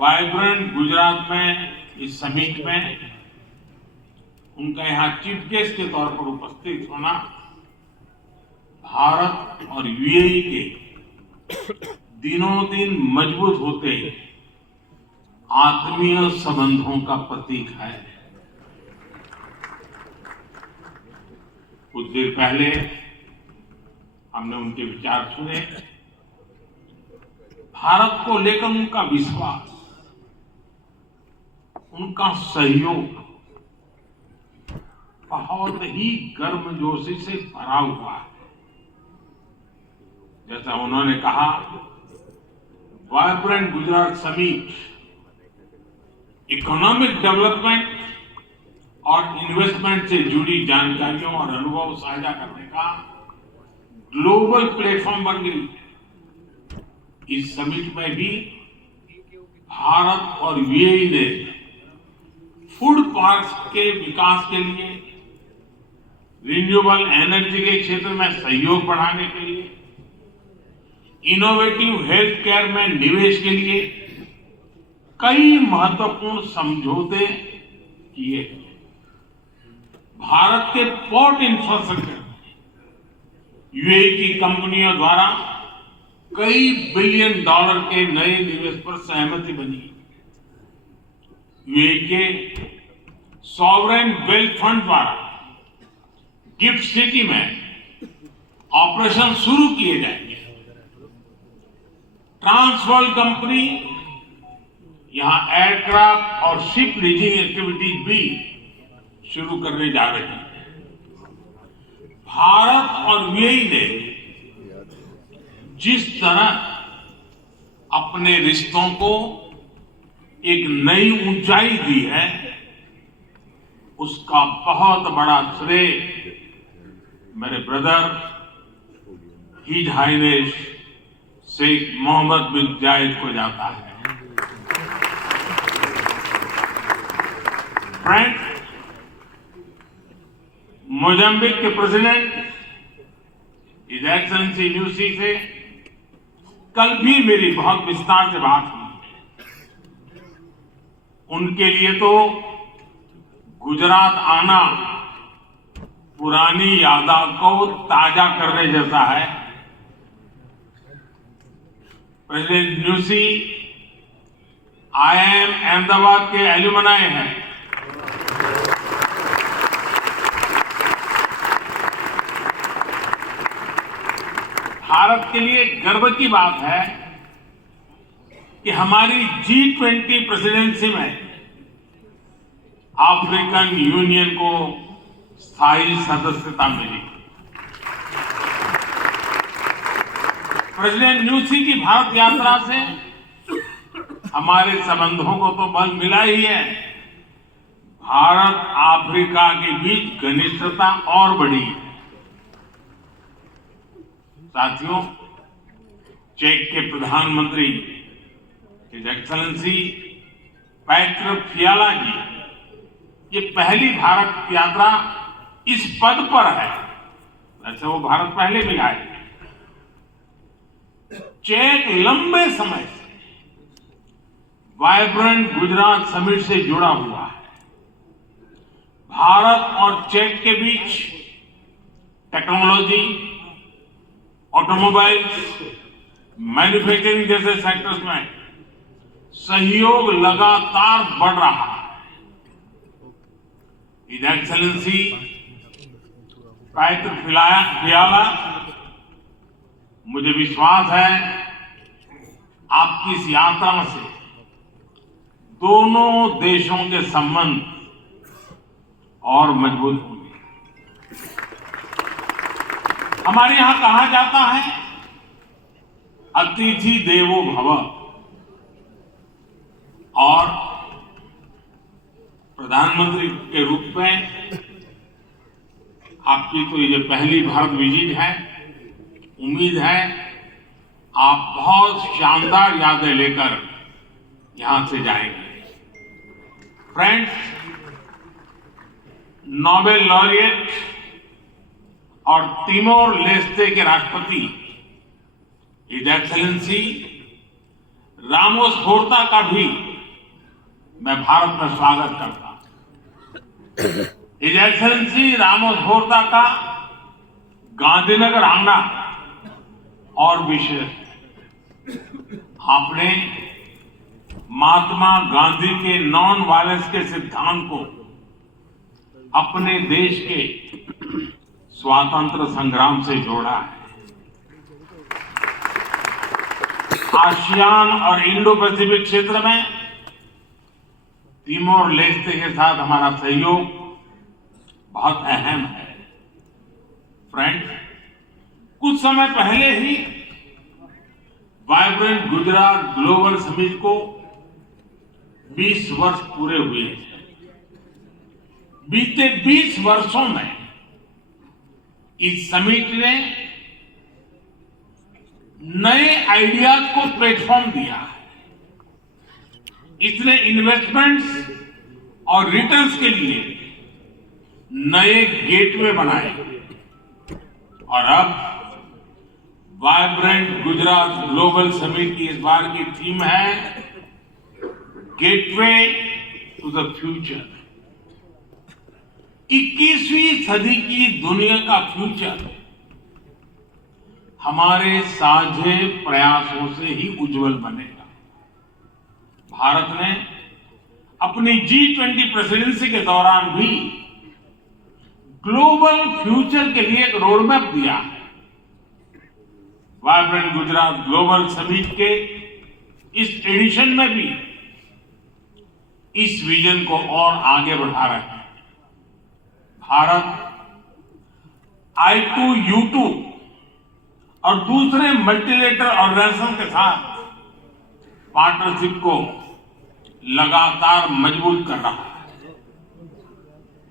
Vibrant Gujarat में इस summit में उनका यहाँ चीफ गेस्ट के तौर पर उपस्थित होना भारत और यूएई के दिनों दिन मजबूत होते आत्मीय संबंधों का प्रतीक है। कुछ देर पहले हमने उनके विचार सुने। भारत को लेकर उनका विश्वास, उनका सहयोग बहुत ही गर्मजोशी से भरा हुआ है। जैसा उन्होंने कहा, vibrant Gujarat summit economic development और इन्वेस्टमेंट से जुड़ी जानकारियों और अनुभव साझा करने का ग्लोबल प्लेटफॉर्म बन गई है। इस समिट में भी भारत और यूएई ने फूड पार्क्स के विकास के लिए, रिन्यूएबल एनर्जी के क्षेत्र में सहयोग बढ़ाने के लिए, इनोवेटिव हेल्थ केयर में निवेश के लिए कई महत्वपूर्ण समझौते किए। भारत के पोर्ट इंफ्रास्ट्रक्चर यूएई की कंपनियों द्वारा कई बिलियन डॉलर के नए निवेश पर सहमति बनी। यूएई के सॉवरेन वेल्थ फंड द्वारा गिफ्ट सिटी में ऑपरेशन शुरू किए जाएंगे। ट्रांसवर्ल्ड कंपनी यहां एयरक्राफ्ट और शिप लीजिंग एक्टिविटीज भी शुरू करने जा रही है। भारत और यूएई ने जिस तरह अपने रिश्तों को एक नई ऊंचाई दी है, उसका बहुत बड़ा श्रेय मेरे brother his highness Sheikh Mohammed bin Zayed को जाता है। फ्रेंड्स, मोजाम्बिक के प्रेसिडेंट हिज एक्सेलेंसी न्यूसी से कल भी मेरी बहुत विस्तार से बात हुई। उनके लिए तो गुजरात आना पुरानी यादों को ताजा करने जैसा है। प्रेसिडेंट न्यूसी आईआईएम अहमदाबाद के एल्यूमनाई हैं। भारत के लिए गर्व की बात है कि हमारी G20 प्रेसिडेंसी में अफ्रीकन यूनियन को स्थायी सदस्यता मिली। प्रेसिडेंट न्यूसी की भारत यात्रा से हमारे संबंधों को तो बल मिला ही है, भारत अफ्रीका के बीच घनिष्ठता और बढ़ी है। साथियों, चेक के प्रधानमंत्री हिज एक्सेलेंसी पेट्र फियाला जी, ये पहली भारत यात्रा इस पद पर है। वैसे वो भारत पहले भी आए। चेक लंबे समय से वाइब्रेंट गुजरात समिट से जुड़ा हुआ है। भारत और चेक के बीच टेक्नोलॉजी, ऑटोमोबाइल्स, मैन्युफैक्चरिंग जैसे सेक्टर्स में सहयोग लगातार बढ़ रहा है। हिज एक्सेलेंसी पेट्र फियाला, मुझे विश्वास है आपकी इस यात्रा से दोनों देशों के संबंध और मजबूत होंगे। हमारे यहां कहा जाता है, अतिथि देवो भव, और प्रधानमंत्री के रूप में आपकी तो ये पहली भारत विजिट है। उम्मीद है आप बहुत शानदार यादें लेकर यहां से जाएंगे। फ्रेंड्स, नोबेल लॉरिएट और तिमोर लेस्टे के राष्ट्रपति हिज एक्सेलेंसी रामोस होर्ता का भी मैं भारत में स्वागत करता हूं। हिज एक्सेलेंसी रामोस का गांधीनगर आना और विशेष, आपने महात्मा गांधी के नॉन वायलेंस के सिद्धांत को अपने देश के स्वातंत्र संग्राम से जोड़ा है। आसियान और इंडो पैसिफिक क्षेत्र में तिमोर लेस्ते के साथ हमारा सहयोग बहुत अहम है। फ्रेंड्स, कुछ समय पहले ही वाइब्रेंट गुजरात ग्लोबल समिट को 20 वर्ष पूरे हुए हैं। बीते 20 वर्षों में इस समिट ने नए आइडियाज को प्लेटफॉर्म दिया है। इसने इन्वेस्टमेंट्स और रिटर्न्स के लिए नए गेटवे बनाए और अब वाइब्रेंट गुजरात ग्लोबल समिट की इस बार की थीम है गेटवे टू द फ्यूचर। 21वीं सदी की दुनिया का फ्यूचर हमारे साझे प्रयासों से ही उज्जवल बनेगा। भारत ने अपनी G20 प्रेसिडेंसी के दौरान भी ग्लोबल फ्यूचर के लिए एक रोड मैप दिया है। वाइब्रेंट गुजरात ग्लोबल समिट के इस एडिशन में भी इस विजन को और आगे बढ़ा रहे हैं। भारत I2U2 और दूसरे मल्टीलेटरल ऑर्गेनाइजेशन के साथ पार्टनरशिप को लगातार मजबूत कर रहा है।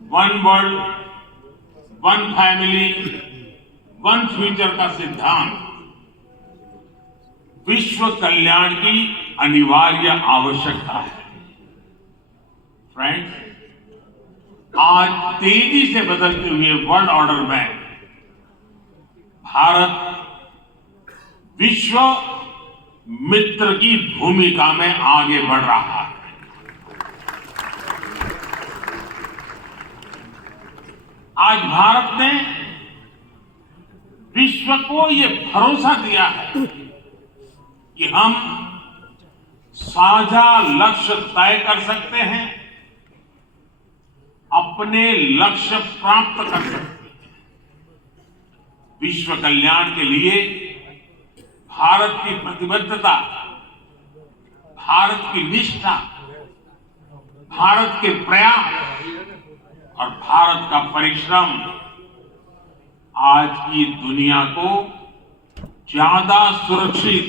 One world, one family, one future का सिद्धांत विश्व कल्याण की अनिवार्य आवश्यकता है। फ्रेंड्स, आज तेजी से बदलते हुए वर्ल्ड ऑर्डर में भारत विश्व मित्र की भूमिका में आगे बढ़ रहा है। आज भारत ने विश्व को ये भरोसा दिया है कि हम साझा लक्ष्य तय कर सकते हैं, अपने लक्ष्य प्राप्त कर सकते हैं। विश्व कल्याण के लिए भारत की प्रतिबद्धता, भारत की निष्ठा, भारत के प्रयास और भारत का परिश्रम आज की दुनिया को ज्यादा सुरक्षित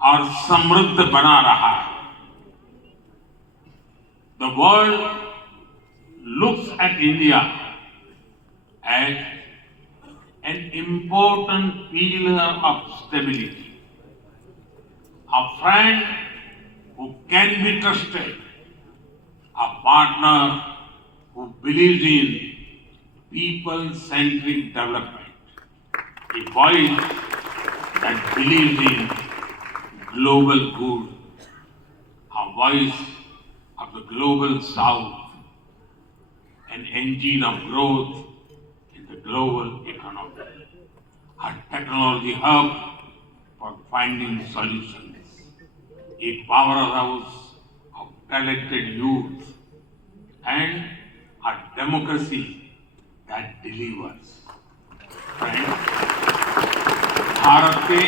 और समृद्ध बना रहा है। The world looks at India as an important pillar of stability, a friend who can be trusted, a partner who believes in people-centric development, a voice that believes in global good, a voice of the global south, an engine of growth in the global economy, a technology hub for finding solutions, a powerhouse of talented youth, and a democracy that delivers. Friends, Bharat के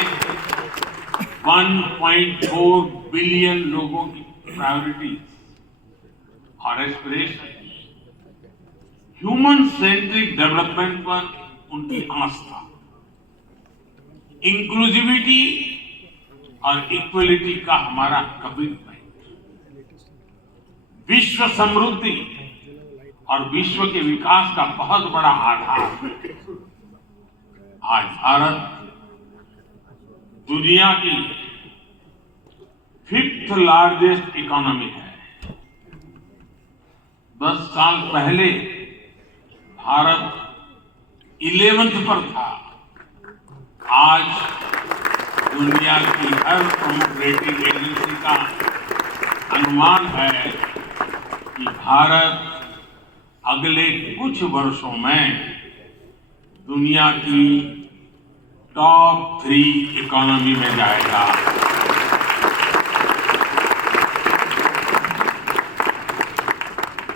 1.4 billion लोगों की priorities और aspiration, human centric development पर उनकी आस्था, inclusivity और equality का हमारा commitment, विश्व समृद्धि और विश्व के विकास का बहुत बड़ा आधार। आज भारत दुनिया की 5th लार्जेस्ट इकोनॉमी है। 10 साल पहले भारत 11th पर था। आज दुनिया की हर प्रमुख रेटिंग एजेंसी का अनुमान है कि भारत अगले कुछ वर्षों में दुनिया की टॉप 3 इकोनॉमी में जाएगा।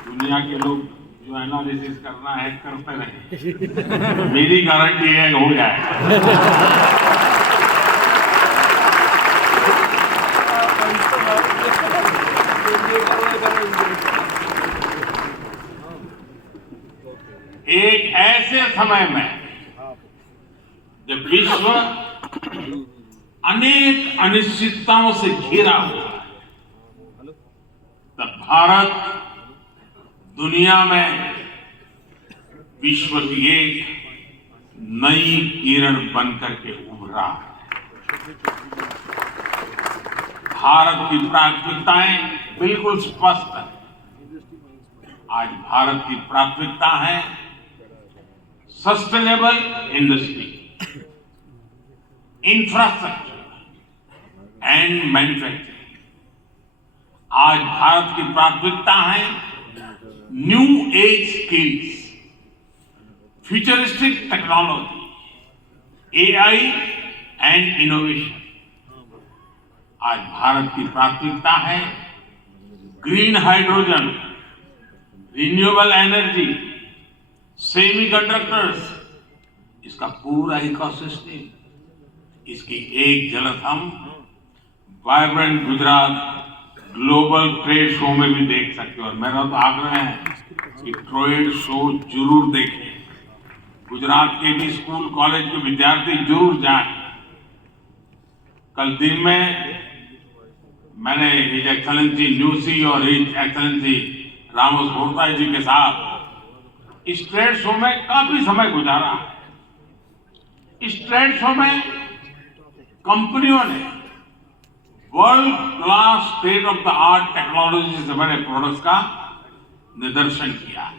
दुनिया के लोग जो एनालिसिस करना है करते रहे, मेरी गारंटी है हो जाएगा। एक ऐसे समय में जब विश्व अनेक अनिश्चितताओं से घिरा हुआ है, तब भारत दुनिया में विश्व की एक नई किरण बनकर के उभरा है। भारत की प्राथमिकताएं बिल्कुल स्पष्ट है। आज भारत की प्राथमिकता है sustainable industry, infrastructure and manufacturing. आज भारत की प्राथमिकता है new age skills, futuristic technology, AI and innovation. आज भारत की प्राथमिकता है green hydrogen, renewable energy, semiconductors, इसका पूरा इकोसिस्टम। इसकी एक झलक हम vibrant Gujarat global trade show में भी देख सकते हो। और मेरा तो आग्रह है कि ट्रेड शो जरूर देखें। गुजरात के भी स्कूल कॉलेज के विद्यार्थी जरूर जाएं। कल दिन में मैंने हिज एक्सेलेंसी न्यूसी और हिज एक्सेलेंसी रामोस होर्ता जी के साथ इस ट्रेड शो में काफी समय गुजारा है। इस ट्रेड शो में कंपनियों ने world class state of the art technology से बने प्रोडक्ट्स का निदर्शन किया है।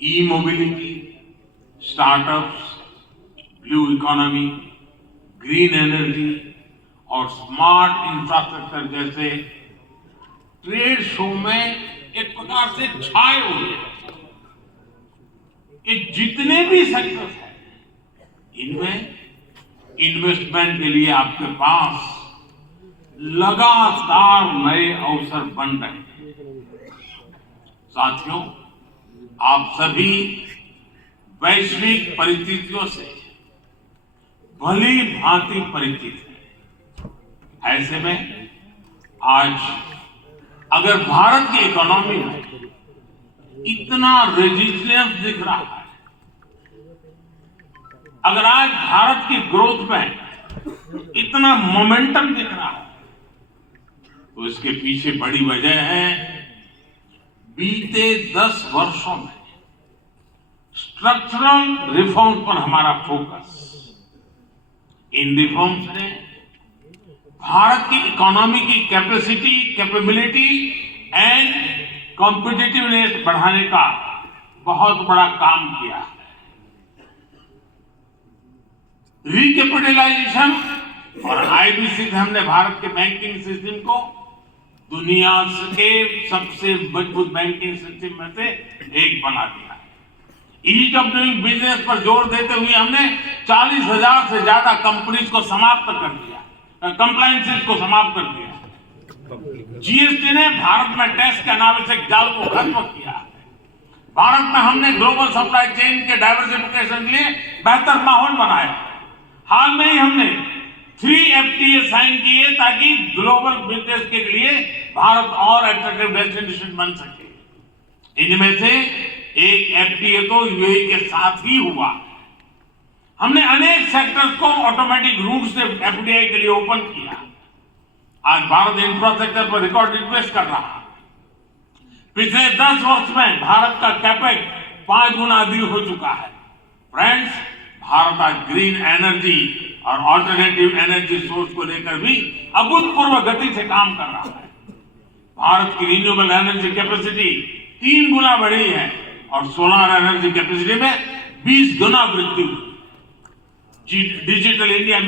E mobility, startups, blue economy, green energy और स्मार्ट इंफ्रास्ट्रक्चर जैसे ट्रेड शो में एक प्रकार से छाए हुए हैं कि जितने भी सेक्टर्स हैं इनमें इन्वेस्टमेंट के लिए आपके पास लगातार नए अवसर बन रहे हैं। साथियों, आप सभी वैश्विक परिस्थितियों से भली भांति परिचित हैं। ऐसे में आज अगर भारत की इकोनॉमी में इतना रेजिस्टेंस दिख रहा है, अगर आज भारत की ग्रोथ में इतना मोमेंटम दिख रहा है, तो इसके पीछे बड़ी वजह है बीते 10 वर्षों में स्ट्रक्चरल रिफॉर्म पर हमारा फोकस। इन रिफॉर्म्स ने भारत की इकोनॉमी की कैपेसिटी, कैपेबिलिटी एंड कॉम्पिटिटिवनेस बढ़ाने का बहुत बड़ा काम किया है। रिकैपिटलाइजेशन और आईबीसी से हमने भारत के बैंकिंग सिस्टम को दुनिया के सबसे मजबूत बैंकिंग सिस्टम में से एक बना दिया है। ईज ऑफ डूइंग बिजनेस पर जोर देते हुए हमने 40,000 से ज्यादा कंपनीज को समाप्त कर दिया, कंप्लायंसेस को समाप्त कर दिया। जीएसटी ने भारत में टैक्स के अनावश्यक जाल को खत्म किया। भारत में हमने ग्लोबल सप्लाई चेन के डाइवर्सिफिकेशन के लिए बेहतर माहौल बनाया। हाल में ही हमने 3 FTA साइन किए ताकि ग्लोबल बिजनेस के लिए भारत और अट्रैक्टिव डेस्टिनेशन बन सके। इनमें से एक FTA तो यूएई के साथ ही हुआ। हमने अनेक सेक्टर्स को ऑटोमेटिक रूट से FDI के लिए ओपन किया। आज भारत इंफ्रास्ट्रक्चर पर रिकॉर्ड इन्वेस्ट कर रहा है। पिछले 10 वर्ष में भारत का कैपेक्स 5 गुना अधिक हो चुका है। फ्रेंड्स, भारत आज ग्रीन एनर्जी और ऑल्टरनेटिव एनर्जी सोर्स को लेकर भी अभूतपूर्व गति से काम कर रहा है। भारत की रिन्यूएबल एनर्जी कैपेसिटी 3 गुना बढ़ी है और सोलर एनर्जी कैपेसिटी में 20 गुना वृद्धि हुई। Digital India